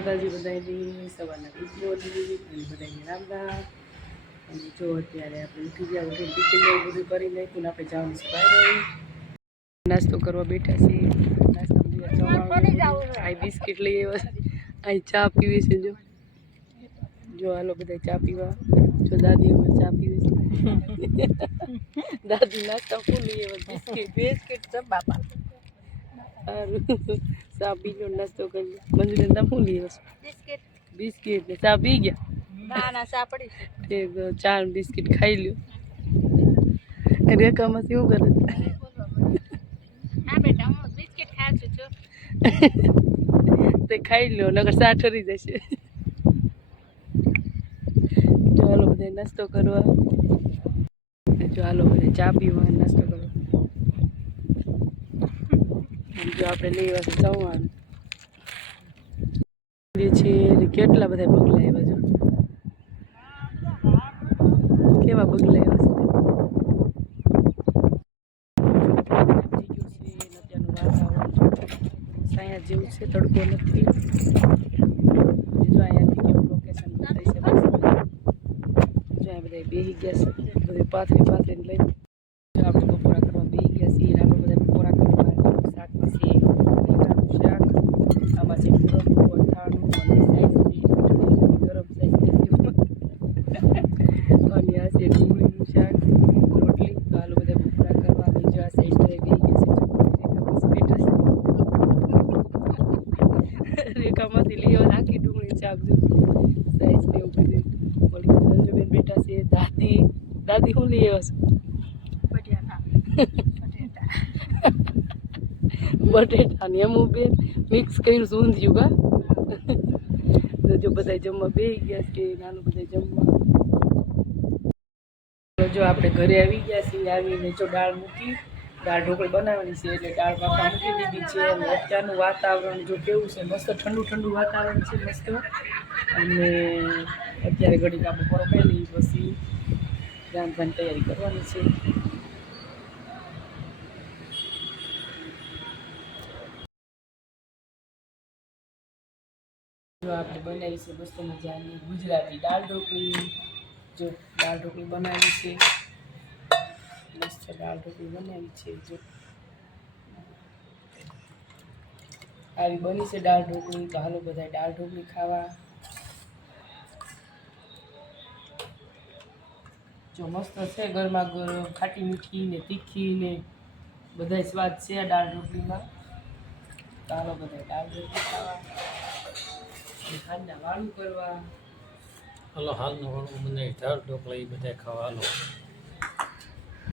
માતાજી બધાની સવારના ગુડ મોર્નિંગ અને બધાને રામ રામ. અને જો અત્યારે આપણે ઉઠી ગયા, ઉઠીને ટિફિન એવું બધું કરી નાખ્યું ને આપણે જવાનું છે બહાર. નાસ્તો કરવા બેઠા છીએ. નાસ્તામાં આ બિસ્કિટ લઈ આવ્યા, અહીં ચા પીવી છે. જો હાલો બધા ચા પીવા. જો દાદી અમે ચા પીવે છે. દાદી નાસ્તા ફૂલ લઈ આવ્યા, બિસ્કિટ છે બાપા. ચા પી લો, નાસ્તો કરી લો. મંજુબેન તમે શું લઈ આવ્યા? બિસ્કિટ ને ચા પી ગયા? ચા પડી ચા બિસ્કિટ ખાઈ લ્યો. રેખામાં શું કરે? તે ખાઈ લો, નકર ચા ઠરી જશે. જો હાલો બધા નાસ્તો કરવા. જો હાલો બધા ચા પીવા, નાસ્તો કરવા. જો આપણે લઈ આવ્યા છે ચવાણ છે. કેટલા બધા બગલા આવ્યા છે, કેવા બગલા આવ્યા છે. અત્યારનું વાતાવરણ સાયા જેવું છે, તડકો નથી. જો અહીંયાથી કેવું લોકેશન બતાવી છે. જો અહીંયા બધા બેસી ગયા છે, બધું પાથરીને લઈને. જો આપણે બપોરા કરવા બેસી ગયા છીએ. આપણે બધા બપોરા કરવા શાક છે, શાક આમાં છે ગરમ અથાણું અને સાઈઝ છે ગરમ સાઈઝ અને આ છે ડુંગળીનું શાક, રોટલી. તો આલુ બધા બપોરા કરવા. બીજો આ સાઈઝ બેસી ગયા છે. રેખામાંથી લઈ આવો આખી ડુંગળી શાક જો સાઈઝ ને એવું બધું મળી. મંજુબેન બેઠા છે. દાદી શું લઈ આવ્યા છે? બટેટા ને એમું બેન મિક્સ કરીને સૂંધ્યું કા. જો બધા જમવા બેસી ગયા છે. નાનું બધા જમવા. જો આપણે ઘરે આવી ગયા છીએ. આવીને જો દાળ મૂકી, દાળ ઢોકળી બનાવવાની છે એટલે દાળ બાફા મૂકી દીધી છે. અને અત્યારનું વાતાવરણ જો કેવું છે, મસ્ત ઠંડુ ઠંડુ વાતાવરણ છે મસ્ત. અને અત્યારે ઘડીક આપણે બપોરો ખાઈ લઈએ, પછી રાંધવાની તૈયારી કરવાની છે. જો આપણે બનાવી છે મસ્ત મજાની ગુજરાતી દાળ ઢોકળી. જો દાળ ઢોકળી બનાવી છે, મસ્ત દાળ ઢોકળી બનાવી છે. જો આવી બની છે દાળ ઢોકળી. તો હાલો બધા દાળ ઢોકળી ખાવા. જો મસ્ત છે, ગરમા ગરમ, ખાટી મીઠી ને તીખી ને બધા સ્વાદ છે આ દાળ ઢોકળીમાં. તો હાલો બધા દાળ ઢોકળી ખાવા. હાલના વાળું કરવા. હાલો હાલનું વાળું બનાવી દાળ ઢોકળી બધા ખાવા. હાલો